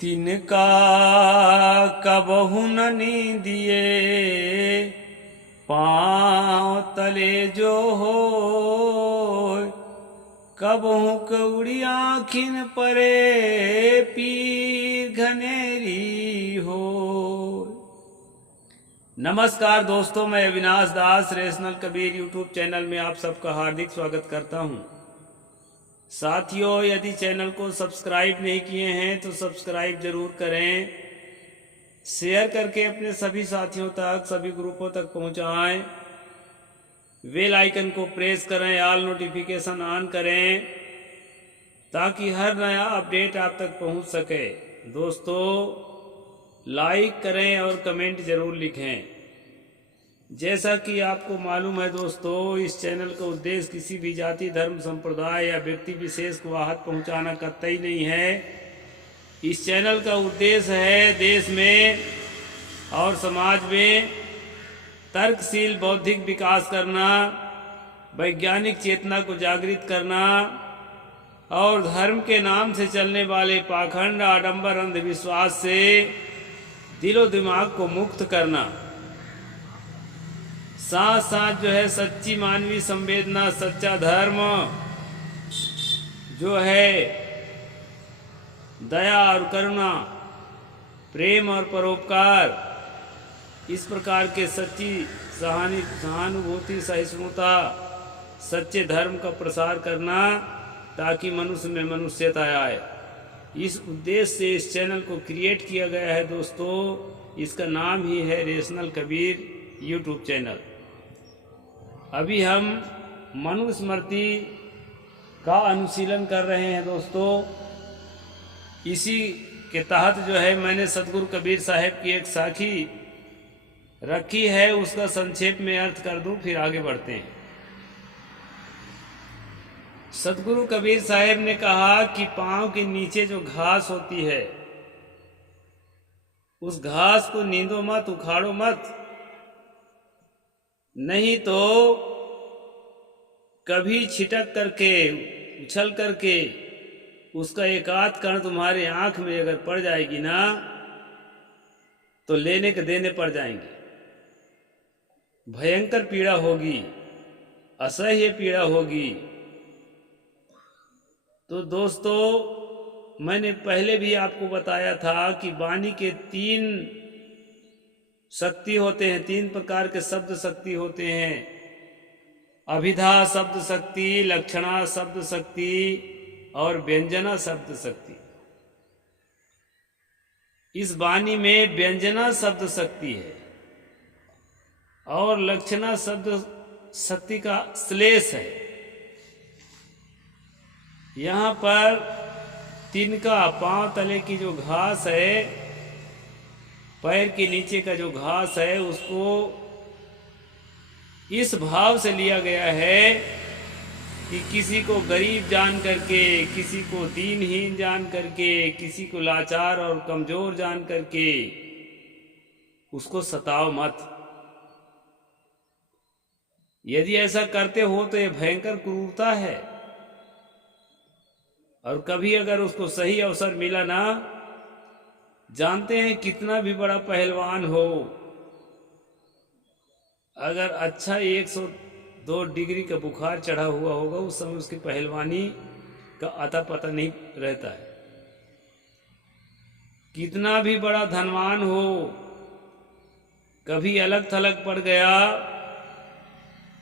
तिनका कबहु न नींदिए पाँव तले जो हो, कबहु कौड़ी आँखिन परे पीर घनेरी हो। नमस्कार दोस्तों, मैं अविनाश दास रेशनल कबीर यूट्यूब चैनल में आप सबका हार्दिक स्वागत करता हूं। साथियों, यदि चैनल को सब्सक्राइब नहीं किए हैं तो सब्सक्राइब जरूर करें, शेयर करके अपने सभी साथियों तक, सभी ग्रुपों तक पहुंचाएं, बेल आइकन को प्रेस करें, ऑल नोटिफिकेशन ऑन करें ताकि हर नया अपडेट आप तक पहुंच सके। दोस्तों, लाइक करें और कमेंट जरूर लिखें। जैसा कि आपको मालूम है दोस्तों, इस चैनल का उद्देश्य किसी भी जाति, धर्म, संप्रदाय या व्यक्ति विशेष को आहत पहुंचाना कतई नहीं है। इस चैनल का उद्देश्य है देश में और समाज में तर्कशील बौद्धिक विकास करना, वैज्ञानिक चेतना को जागृत करना और धर्म के नाम से चलने वाले पाखंड, आडंबर, अंधविश्वास से दिलो दिमाग को मुक्त करना। साथ साथ जो है सच्ची मानवीय संवेदना, सच्चा धर्म जो है दया और करुणा, प्रेम और परोपकार, इस प्रकार के सच्ची सहानुभूति, सहिष्णुता, सच्चे धर्म का प्रसार करना ताकि मनुष्य में मनुष्यता आए। इस उद्देश्य से इस चैनल को क्रिएट किया गया है दोस्तों। इसका नाम ही है रेशनल कबीर यूट्यूब चैनल। अभी हम मनुस्मृति का अनुशीलन कर रहे हैं दोस्तों। इसी के तहत जो है मैंने सतगुरु कबीर साहब की एक साखी रखी है, उसका संक्षेप में अर्थ कर दूं, फिर आगे बढ़ते हैं। सतगुरु कबीर साहब ने कहा कि पांव के नीचे जो घास होती है, उस घास को नींदो मत, उखाड़ो मत, नहीं तो कभी छिटक करके, उछल करके उसका एक आध कण तुम्हारे आंख में अगर पड़ जाएगी ना, तो लेने के देने पड़ जाएंगे। भयंकर पीड़ा होगी, असह्य पीड़ा होगी। तो दोस्तों, मैंने पहले भी आपको बताया था कि वाणी के 3 शक्ति होते हैं, 3 प्रकार के शब्द शक्ति होते हैं। अभिधा शब्द शक्ति, लक्षणा शब्द शक्ति और व्यंजना शब्द शक्ति। इस वाणी में व्यंजना शब्द शक्ति है और लक्षणा शब्द शक्ति का श्लेष है। यहाँ पर तिनका, पांव तले की जो घास है, पैर के नीचे का जो घास है, उसको इस भाव से लिया गया है कि किसी को गरीब जान करके, किसी को दीनहीन जान करके, किसी को लाचार और कमजोर जान करके उसको सताओ मत। यदि ऐसा करते हो तो ये भयंकर क्रूरता है। और कभी अगर उसको सही अवसर मिला ना, जानते हैं कितना भी बड़ा पहलवान हो, अगर अच्छा 102 डिग्री का बुखार चढ़ा हुआ होगा, उस समय उसकी पहलवानी का अता पता नहीं रहता है। कितना भी बड़ा धनवान हो, कभी अलग थलग पड़ गया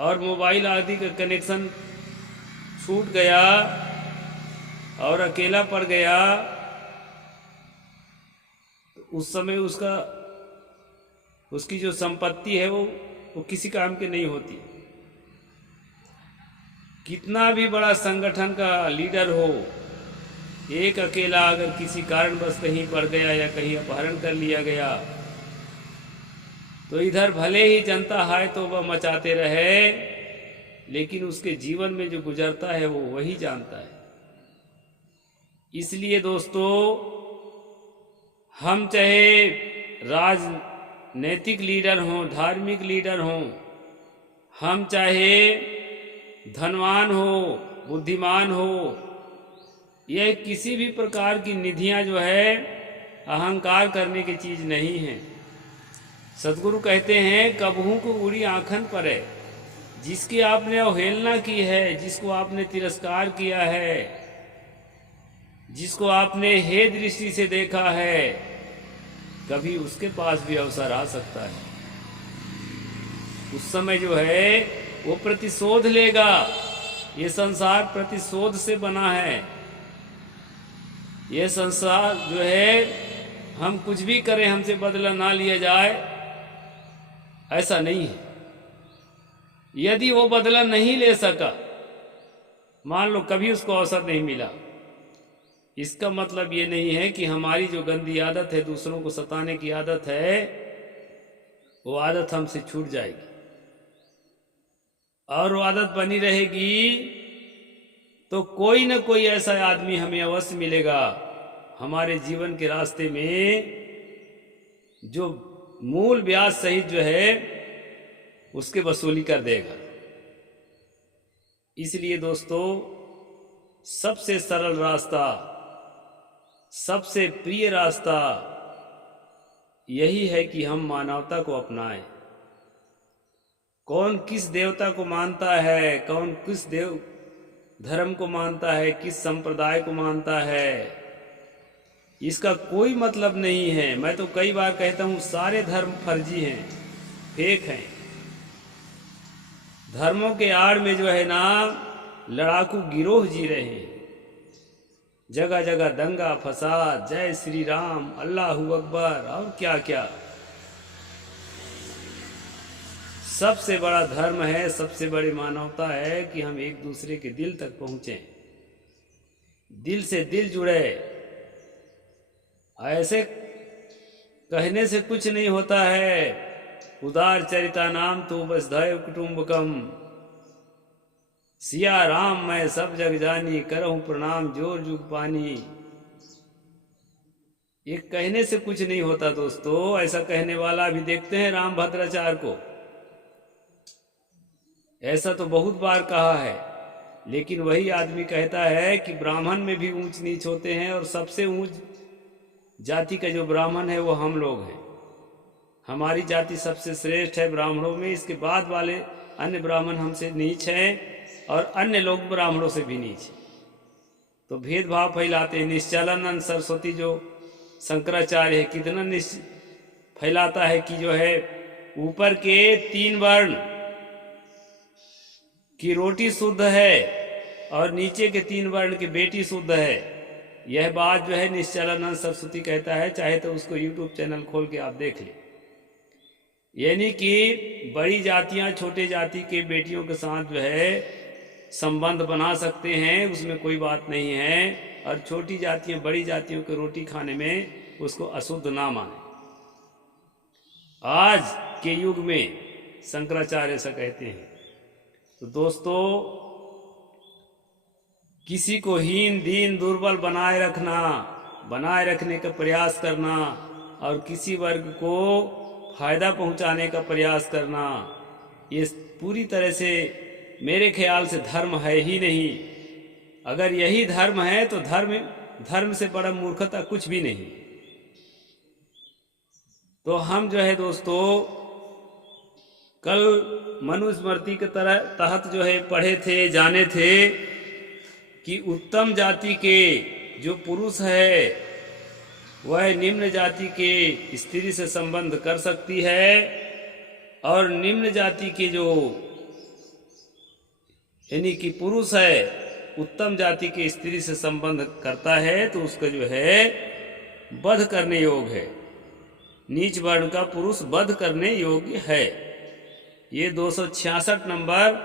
और मोबाइल आदि का कनेक्शन छूट गया और अकेला पड़ गया, तो उस समय उसकी जो संपत्ति है वो किसी काम की नहीं होती। कितना भी बड़ा संगठन का लीडर हो, एक अकेला अगर किसी कारणवश कहीं पड़ गया या कहीं अपहरण कर लिया गया, तो इधर भले ही जनता हाय तो वह मचाते रहे, लेकिन उसके जीवन में जो गुजरता है वो वही जानता है। इसलिए दोस्तों, हम चाहे राजनैतिक लीडर हों, धार्मिक लीडर हों, हम चाहे धनवान हो, बुद्धिमान हो, यह किसी भी प्रकार की निधियां जो है अहंकार करने की चीज नहीं है। सदगुरु कहते हैं कबहू को उड़ी आंखन पर है, जिसकी आपने अवहेलना की है, जिसको आपने तिरस्कार किया है, जिसको आपने हे दृष्टि से देखा है, कभी उसके पास भी अवसर आ सकता है। उस समय जो है वो प्रतिशोध लेगा। ये संसार प्रतिशोध से बना है। ये संसार जो है हम कुछ भी करें हमसे बदला ना लिया जाए, ऐसा नहीं है। यदि वो बदला नहीं ले सका, मान लो कभी उसको अवसर नहीं मिला, इसका मतलब ये नहीं है कि हमारी जो गंदी आदत है, दूसरों को सताने की आदत है, वो आदत हमसे छूट जाएगी और वो आदत बनी रहेगी। तो कोई न कोई ऐसा आदमी हमें अवश्य मिलेगा हमारे जीवन के रास्ते में, जो मूल ब्याज सहित जो है उसके वसूली कर देगा। इसलिए दोस्तों, सबसे सरल रास्ता, सबसे प्रिय रास्ता यही है कि हम मानवता को अपनाएं। कौन किस देवता को मानता है, कौन किस देव धर्म को मानता है, किस संप्रदाय को मानता है, इसका कोई मतलब नहीं है। मैं तो कई बार कहता हूं सारे धर्म फर्जी हैं, फेक हैं। धर्मों के आड़ में जो है ना लड़ाकू गिरोह जी रहे हैं। जगह जगह दंगा फसाद, जय श्री राम, अल्लाहू अकबर और क्या क्या। सबसे बड़ा धर्म है, सबसे बड़ी मानवता है कि हम एक दूसरे के दिल तक पहुंचे, दिल से दिल जुड़े। ऐसे कहने से कुछ नहीं होता है। उदार चरिता नाम तो बस दैव कुटुंबकम, सिया राम मैं सब जग जानी, करहूं प्रणाम जोर जुग पानी। ये कहने से कुछ नहीं होता दोस्तों। ऐसा कहने वाला भी देखते हैं राम भद्राचार्य को, ऐसा तो बहुत बार कहा है, लेकिन वही आदमी कहता है कि ब्राह्मण में भी ऊंच नीच होते हैं और सबसे ऊंच जाति का जो ब्राह्मण है वो हम लोग हैं। हमारी जाति सबसे श्रेष्ठ है ब्राह्मणों में, इसके बाद वाले अन्य ब्राह्मण हमसे नीच हैं और अन्य लोग ब्राह्मणों से भी नीच। तो भेदभाव फैलाते हैं। निश्चलानंद सरस्वती जो शंकराचार्य है, कितना फैलाता है कि जो है ऊपर के 3 वर्ण की रोटी शुद्ध है और नीचे के 3 वर्ण की बेटी शुद्ध है। यह बात जो है निश्चलानंद सरस्वती कहता है, चाहे तो उसको YouTube चैनल खोल के आप देख लें। यानी कि बड़ी जातियां छोटे जाति के बेटियों के साथ जो है संबंध बना सकते हैं, उसमें कोई बात नहीं है। और छोटी जातियां बड़ी जातियों की रोटी खाने में उसको अशुद्ध ना माने। आज के युग में शंकराचार्य ऐसा कहते हैं। तो दोस्तों, किसी को हीन दीन दुर्बल बनाए रखने का प्रयास करना और किसी वर्ग को फायदा पहुंचाने का प्रयास करना, ये पूरी तरह से मेरे ख्याल से धर्म है ही नहीं। अगर यही धर्म है तो धर्म से बड़ा मूर्खता कुछ भी नहीं। तो हम जो है दोस्तों कल मनुस्मृति के तहत जो है पढ़े थे, जाने थे कि उत्तम जाति के जो पुरुष है वह निम्न जाति के स्त्री से संबंध कर सकती है और निम्न जाति के जो यानी कि पुरुष है उत्तम जाति के स्त्री से संबंध करता है तो उसका जो है वध करने योग्य है। नीच वर्ण का पुरुष वध करने योग्य है। ये 266 नंबर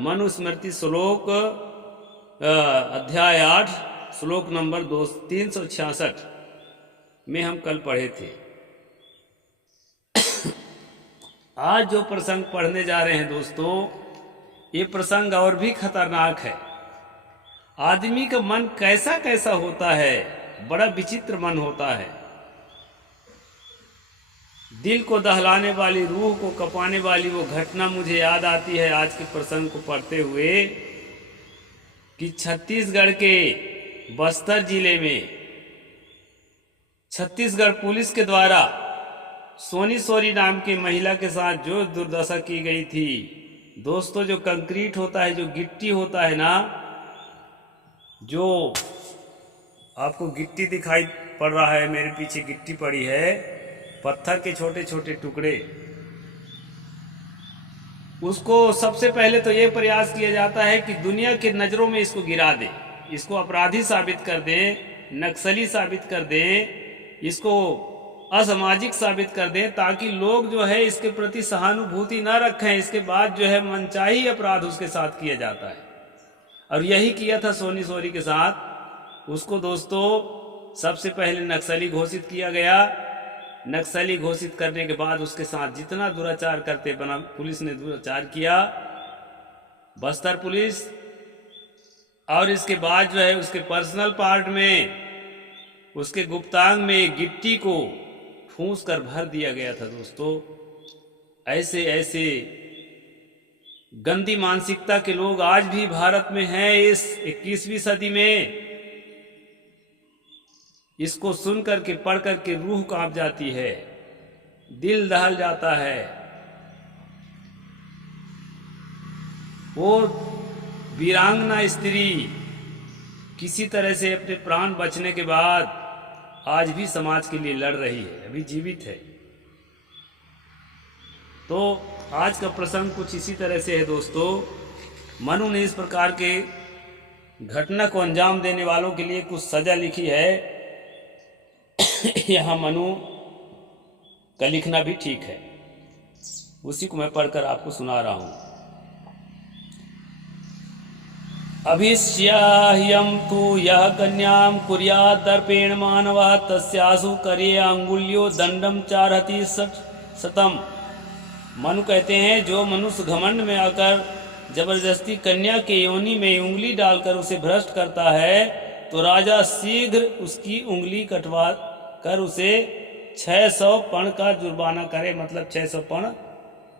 मनुस्मृति श्लोक अध्याय 8 श्लोक नंबर 366 में हम कल पढ़े थे। आज जो प्रसंग पढ़ने जा रहे हैं दोस्तों, ये प्रसंग और भी खतरनाक है। आदमी का मन कैसा कैसा होता है, बड़ा विचित्र मन होता है। दिल को दहलाने वाली, रूह को कपाने वाली वो घटना मुझे याद आती है आज के प्रसंग को पढ़ते हुए कि छत्तीसगढ़ के बस्तर जिले में छत्तीसगढ़ पुलिस के द्वारा सोनी सोरी नाम की महिला के साथ जो दुर्दशा की गई थी दोस्तों, जो कंक्रीट होता है, जो गिट्टी होता है ना, जो आपको गिट्टी दिखाई पड़ रहा है, मेरे पीछे गिट्टी पड़ी है, पत्थर के छोटे छोटे टुकड़े, उसको सबसे पहले तो ये प्रयास किया जाता है कि दुनिया की नज़रों में इसको गिरा दे, इसको अपराधी साबित कर दें, नक्सली साबित कर दें, इसको असामाजिक साबित कर दें, ताकि लोग जो है इसके प्रति सहानुभूति न रखें। इसके बाद जो है मनचाही अपराध उसके साथ किया जाता है, और यही किया था सोनी सोरी के साथ। उसको दोस्तों सबसे पहले नक्सली घोषित किया गया। नक्सली घोषित करने के बाद उसके साथ जितना दुराचार करते बना, पुलिस ने दुराचार किया, बस्तर पुलिस। और इसके बाद जो है उसके पर्सनल पार्ट में, उसके गुप्तांग में गिट्टी को फूंस कर भर दिया गया था दोस्तों। ऐसे ऐसे गंदी मानसिकता के लोग आज भी भारत में हैं इस 21वीं सदी में। इसको सुन करके, पढ़ करके रूह कांप जाती है, दिल दहल जाता है। वो वीरांगना स्त्री किसी तरह से अपने प्राण बचने के बाद आज भी समाज के लिए लड़ रही है, अभी जीवित है। तो आज का प्रसंग कुछ इसी तरह से है दोस्तों। मनु ने इस प्रकार के घटना को अंजाम देने वालों के लिए कुछ सजा लिखी है। यहाँ मनु का लिखना भी ठीक है, उसी को मैं पढ़कर आपको सुना रहा हूं। अभिष्याह्यं तु यः कन्यां कुर्यात् दर्पेण मानवः तस्यासु करे अंगुल्यो दंडम चारहति शतम। मनु कहते हैं, जो मनुष्य घमंड में आकर जबरदस्ती कन्या के योनि में उंगली डालकर उसे भ्रष्ट करता है, तो राजा शीघ्र उसकी उंगली कटवा कर उसे 600 पण का जुर्माना करे। मतलब 600 पण,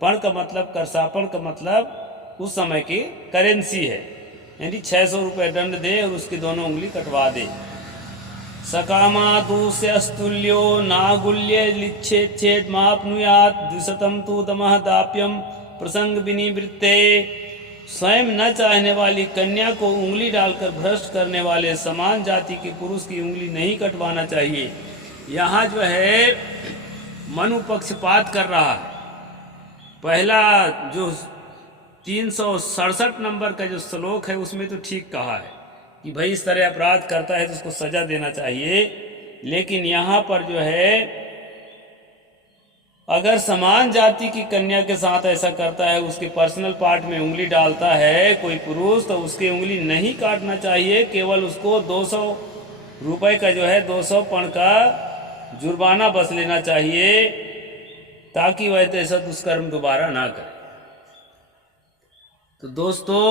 पण का मतलब करसापण का मतलब उस समय की करेंसी है, यानी 600 रुपये दंड दे और उसकी दोनों उंगली कटवा दे। सकामादुस्यस्तुल्यो नागुल्य लिच्छेद मापनुयात द्विशतम तु दमः दाप्यम प्रसंग विनिवृत्ते। स्वयं न चाहने वाली कन्या को उंगली डालकर भ्रष्ट करने वाले समान जाति के पुरुष की उंगली नहीं कटवाना चाहिए। यहाँ जो है मनु पक्षपात कर रहा है। पहला जो 367 नंबर का जो श्लोक है उसमें तो ठीक कहा है कि भाई इस तरह अपराध करता है तो उसको सजा देना चाहिए, लेकिन यहाँ पर जो है अगर समान जाति की कन्या के साथ ऐसा करता है, उसके पर्सनल पार्ट में उंगली डालता है कोई पुरुष, तो उसकी उंगली नहीं काटना चाहिए, केवल उसको 200 रुपये का जो है 200 पण का जुर्माना बस लेना चाहिए, ताकि वह ऐसा दुष्कर्म दोबारा ना करे। तो दोस्तों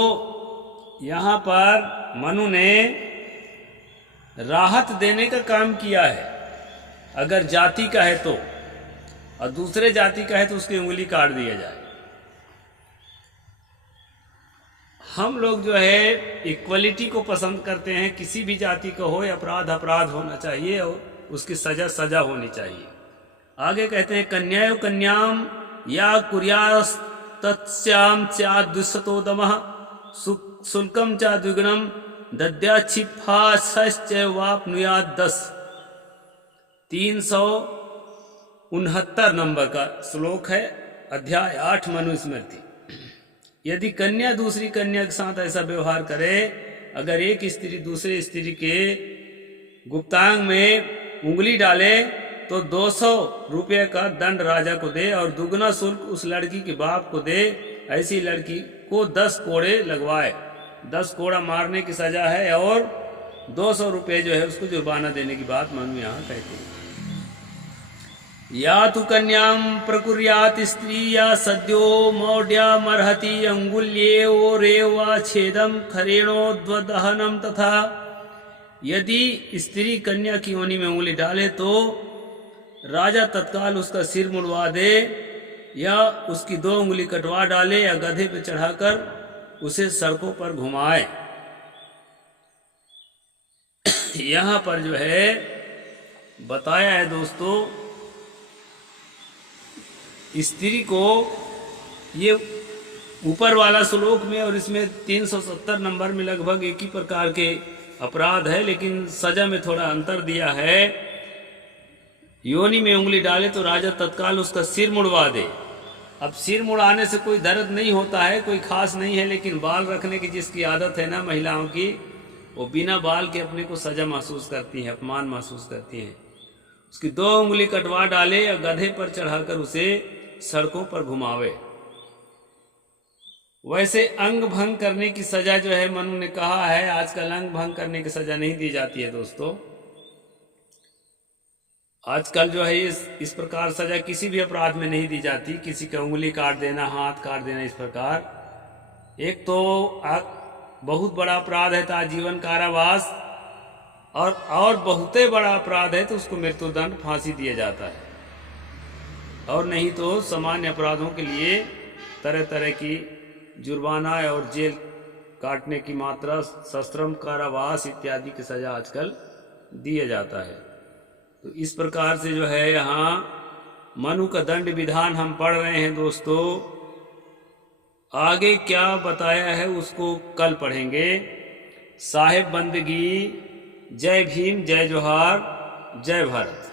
यहाँ पर मनु ने राहत देने का काम किया है। अगर जाति का है तो, और दूसरे जाति का है तो उसकी उंगली काट दिया जाए। हम लोग जो है इक्वलिटी को पसंद करते हैं, किसी भी जाति का हो, अपराध अपराध होना चाहिए और उसकी सजा सजा होनी चाहिए। आगे कहते हैं, कन्यायो कन्याम या कुर्यास तत्स्याम स्यात् द्विशतो दमः शुल्कम च द्विगुणम दद्याच्छिफाश्चैवाप्नुयात् 10। 369 नंबर का श्लोक है, अध्याय 8 मनुस्मृति। यदि कन्या दूसरी कन्या के साथ ऐसा व्यवहार करे, अगर एक स्त्री दूसरे स्त्री के गुप्तांग में उंगली डाले तो 200 रुपये का दंड राजा को दे और दुगना शुल्क उस लड़की के बाप को दे। ऐसी लड़की को 10 कोड़े लगवाए, 10 कोड़ा मारने की सजा है, और 200 रुपये जो है उसको जुर्माना देने की बात मनु यहाँ कहते हैं। या तु कन्याम प्रकुर्यात स्त्री या सद्यो मौढ़्यामर्हति अंगुल्येवरेवा छेदम खरेणोद्वदहनम। तथा यदि स्त्री कन्या की योनि में उंगली डाले तो राजा तत्काल उसका सिर मुड़वा दे, या उसकी 2 उंगली कटवा डाले, या गधे पे चढ़ाकर उसे सड़कों पर घुमाए। यहाँ पर जो है बताया है दोस्तों, स्त्री को ये ऊपर वाला श्लोक में और इसमें 370 नंबर में लगभग एक ही प्रकार के अपराध है, लेकिन सजा में थोड़ा अंतर दिया है। योनि में उंगली डाले तो राजा तत्काल उसका सिर मुड़वा दे। अब सिर मुड़ाने से कोई दर्द नहीं होता है, कोई खास नहीं है, लेकिन बाल रखने की जिसकी आदत है ना महिलाओं की, वो बिना बाल के अपने को सजा महसूस करती हैं, अपमान महसूस करती हैं। उसकी 2 उंगली कटवा डाले या गधे पर चढ़ाकर उसे सड़कों पर घुमावे। वैसे अंग भंग करने की सजा जो है, मनु ने कहा है, आजकल अंग भंग करने की सजा नहीं दी जाती है दोस्तों। आजकल जो है इस प्रकार सजा किसी भी अपराध में नहीं दी जाती। किसी का उंगली काट देना, हाथ काट देना, इस प्रकार। एक तो बहुत बड़ा अपराध है तो आजीवन कारावास, और बहुते बड़ा अपराध है तो उसको मृत्युदंड, फांसी दिया जाता है। और नहीं तो सामान्य अपराधों के लिए तरह तरह की जुर्माना और जेल काटने की मात्रा, सश्रम कारावास इत्यादि की सजा आजकल दिया जाता है। तो इस प्रकार से जो है यहाँ मनु का दंड विधान हम पढ़ रहे हैं दोस्तों। आगे क्या बताया है उसको कल पढ़ेंगे। साहेब बंदगी। जय भीम, जय जोहार, जय भारत।